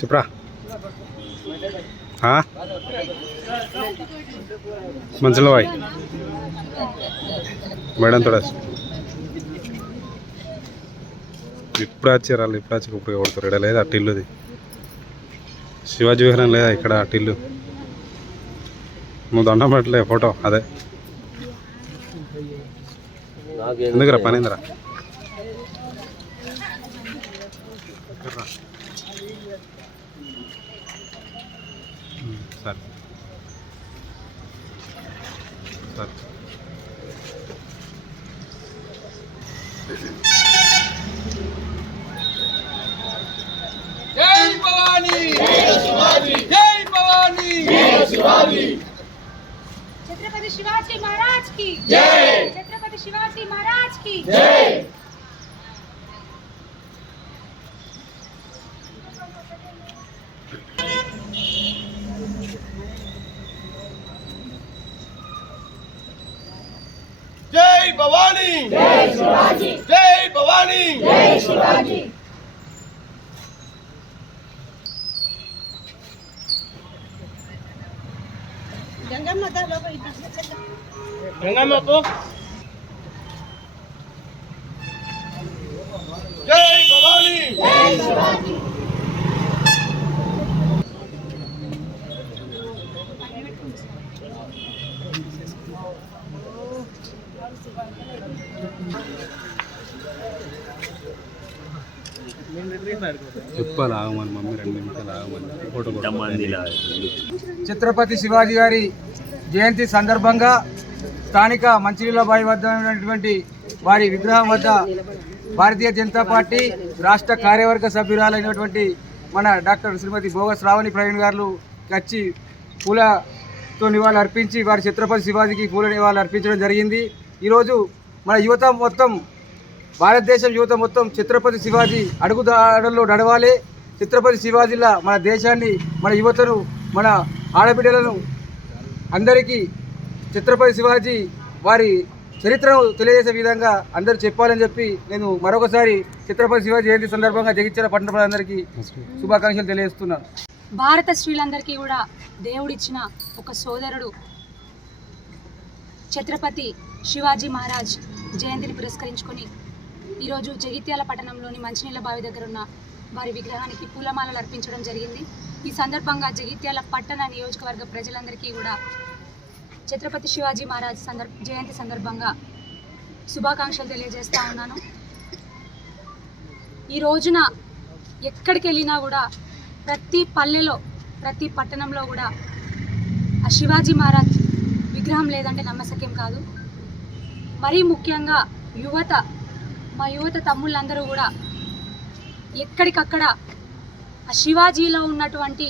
చెప్పరా మంచిలో bye madam తోడ ఇప్పుడు వచ్చారు వాళ్ళు ఇప్పుడు వచ్చి ఇప్పుడు కొడతారు ఇక్కడ లేదా అట్టిల్లుది శివాజీ విగ్రహం లేదా ఇక్కడ అట్టిల్లు నువ్వు దండం పెట్టలే ఫోటో అదే ఎందుకురా పనిందిరా సరే సరే జై భవానీ జై భవానీ छत्रपति शिवाजी महाराज की जय छत्रपति शिवाजी महाराज की जय जय भवानी जय शिवाजी जय भवानी जय शिवाजी गंगा तो जय भवानी जय शिवाजी చెప్పాలి ఆగమని మమ్మీ 2 నిమిషాలు ఆగమని ఫోటో ఛత్రపతి శివాజీ గారి జయంతి సందర్భంగా స్థానిక మంచినీళ్ళబాయి వద్ద ఉన్నటువంటి వారి విగ్రహం వద్ద భారతీయ జనతా పార్టీ రాష్ట్ర కార్యవర్గ సభ్యురాలైనటువంటి మన డాక్టర్ శ్రీమతి భోగ శ్రావణి ప్రవీణ్ గారు వచ్చి పూలతో నివాళులు అర్పించి వారి ఛత్రపతి శివాజీకి పూల నివాళులు అర్పించడం జరిగింది. ఈరోజు మన యువత మొత్తం భారతదేశం యువత మొత్తం ఛత్రపతి శివాజీ అడుగుదాడల్లో నడవాలి. ఛత్రపతి శివాజీలా మన దేశాన్ని, మన యువతను, మన ఆడబిడ్డలను అందరికీ ఛత్రపతి శివాజీ వారి చరిత్రను తెలియజేసే విధంగా అందరూ చెప్పాలని చెప్పి నేను మరొకసారి ఛత్రపతి శివాజీ జయంతి సందర్భంగా జగిత్యాల పట్టణ ప్రజలందరికీ శుభాకాంక్షలు తెలియజేస్తున్నాను. భారత స్త్రీలందరికీ కూడా దేవుడిచ్చిన ఒక సోదరుడు ఛత్రపతి శివాజీ మహారాజ్ జయంతిని పురస్కరించుకొని ఈరోజు జగిత్యాల పట్టణంలోని మంచినీళ్ళ బావి దగ్గర ఉన్న వారి విగ్రహానికి పూలమాలలు అర్పించడం జరిగింది. ఈ సందర్భంగా జగిత్యాల పట్టణ నియోజకవర్గ ప్రజలందరికీ కూడా ఛత్రపతి శివాజీ మహారాజ్ జయంతి సందర్భంగా శుభాకాంక్షలు తెలియజేస్తూ ఉన్నాను. ఈ రోజున ఎక్కడికి వెళ్ళినా కూడా ప్రతి పల్లెలో, ప్రతి పట్టణంలో కూడా ఆ శివాజీ మహారాజ్ విగ్రహం లేదంటే నమ్మశక్యం కాదు. మరీ ముఖ్యంగా మా యువత తమ్ముళ్ళందరూ కూడా ఎక్కడికక్కడ ఆ శివాజీలో ఉన్నటువంటి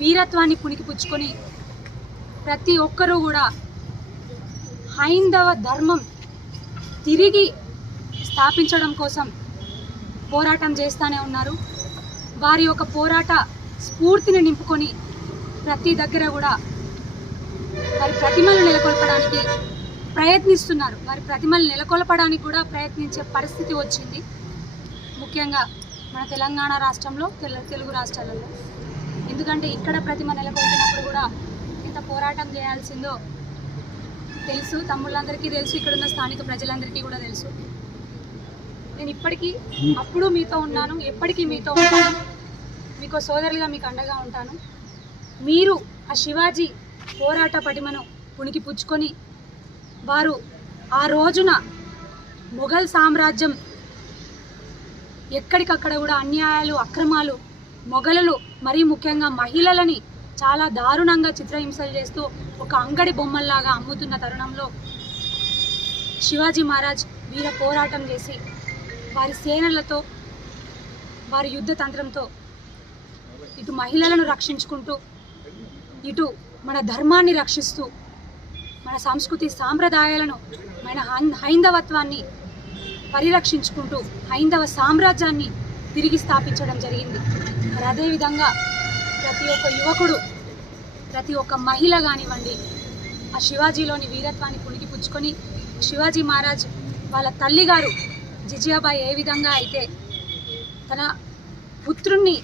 వీరత్వాన్ని పుణికిపుచ్చుకొని ప్రతి ఒక్కరూ కూడా హైందవ ధర్మం తిరిగి స్థాపించడం కోసం పోరాటం చేస్తూనే ఉన్నారు. వారి యొక్క పోరాట స్ఫూర్తిని నింపుకొని ప్రతి దగ్గర కూడా వారి ప్రతిమలు నెలకొల్పడానికి ప్రయత్నిస్తున్నారు. వారి ప్రతిమలు నెలకొల్పడానికి కూడా ప్రయత్నించే పరిస్థితి వచ్చింది. ముఖ్యంగా మన తెలంగాణ రాష్ట్రంలో, తెలుగు రాష్ట్రాలలో. ఎందుకంటే ఇక్కడ ప్రతిమ నెలకొల్పినప్పుడు కూడా ఎంత పోరాటం చేయాల్సిందో తెలుసు, తమ్ముళ్ళందరికీ తెలుసు, ఇక్కడున్న స్థానిక ప్రజలందరికీ కూడా తెలుసు. నేను ఇప్పటికీ అప్పుడు మీతో ఉన్నాను, ఎప్పటికీ మీతో ఉంటాను, మీకు సోదరులుగా మీకు అండగా ఉంటాను. మీరు ఆ శివాజీ పోరాట పటిమను పుణికి పుచ్చుకొని వారు ఆ రోజున మొఘల్ సామ్రాజ్యం ఎక్కడికక్కడ కూడా అన్యాయాలు, అక్రమాలు, మొఘలులు మరీ ముఖ్యంగా మహిళలని చాలా దారుణంగా చిత్రహింసలు చేస్తూ ఒక అంగడి బొమ్మల్లాగా అమ్ముతున్న తరుణంలో శివాజీ మహారాజ్ వీర పోరాటం చేసి వారి సేనలతో, వారి యుద్ధ తంత్రంతో ఇటు మహిళలను రక్షించుకుంటూ, ఇటు మన ధర్మాన్ని రక్షిస్తూ, మన సంస్కృతి సాంప్రదాయాలను, మన హైందవత్వాన్ని పరిరక్షించుకుంటూ హైందవ సామ్రాజ్యాన్ని తిరిగి స్థాపించడం జరిగింది. మరి అదేవిధంగా ప్రతి ఒక్క యువకుడు, ప్రతి ఒక్క మహిళ కానివ్వండి ఆ శివాజీలోని వీరత్వాన్ని పుణికిపుచ్చుకొని శివాజీ మహారాజ్ వాళ్ళ తల్లిగారు జిజియాబాయి ఏ విధంగా అయితే తన పుత్రుణ్ణి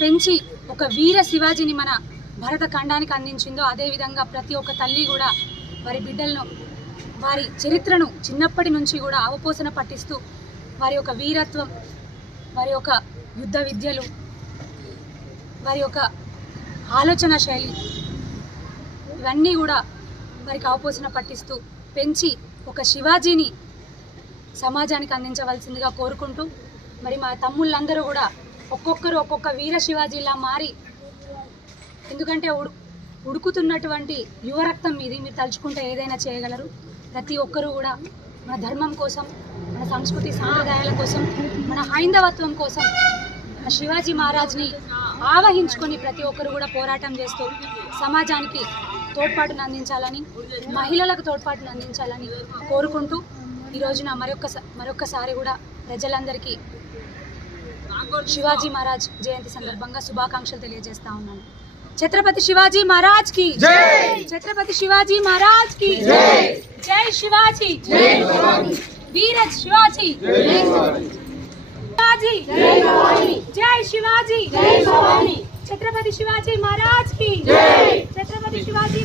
పెంచి ఒక వీర శివాజీని మన భరత ఖండానికి అందించిందో అదేవిధంగా ప్రతి ఒక్క తల్లి కూడా వారి బిడ్డలను వారి చరిత్రను చిన్నప్పటి నుంచి కూడా అవపోసన పట్టిస్తూ వారి యొక్క వీరత్వం, వారి యొక్క యుద్ధ విద్యలు, వారి యొక్క ఆలోచన శైలి ఇవన్నీ కూడా వారికి అవపోసన పట్టిస్తూ పెంచి ఒక శివాజీని సమాజానికి అందించవలసిందిగా కోరుకుంటూ, మరి మా తమ్ముళ్ళందరూ కూడా ఒక్కొక్కరు ఒక్కొక్క వీర శివాజీలా మారి, ఎందుకంటే ఉడుకుతున్నటువంటి యువరక్తం మీది, మీరు తలుచుకుంటే ఏదైనా చేయగలరు. ప్రతి ఒక్కరూ కూడా మన ధర్మం కోసం, మన సంస్కృతి సాంప్రదాయాల కోసం, మన హైందవత్వం కోసం మన శివాజీ మహారాజ్ని ఆవహించుకొని ప్రతి ఒక్కరు కూడా పోరాటం చేస్తూ సమాజానికి తోడ్పాటును అందించాలని, మహిళలకు తోడ్పాటును అందించాలని కోరుకుంటూ ఈ రోజున మరొక్కసారి కూడా ప్రజలందరికీ శివాజీ మహారాజ్ జయంతి సందర్భంగా శుభాకాంక్షలు తెలియజేస్తా ఉన్నాను. ఛత్రపతి శివాజీ మహారాజ్ की जय, छत्रपति शिवाजी महाराज की जय, जय शिवाजी, जय भवानी, वीर शिवाजी, जय शिवाजी, जय भवानी, जय शिवाजी, जय भवानी, छत्रपति शिवाजी महाराज की जय, छत्रपति शिवाजी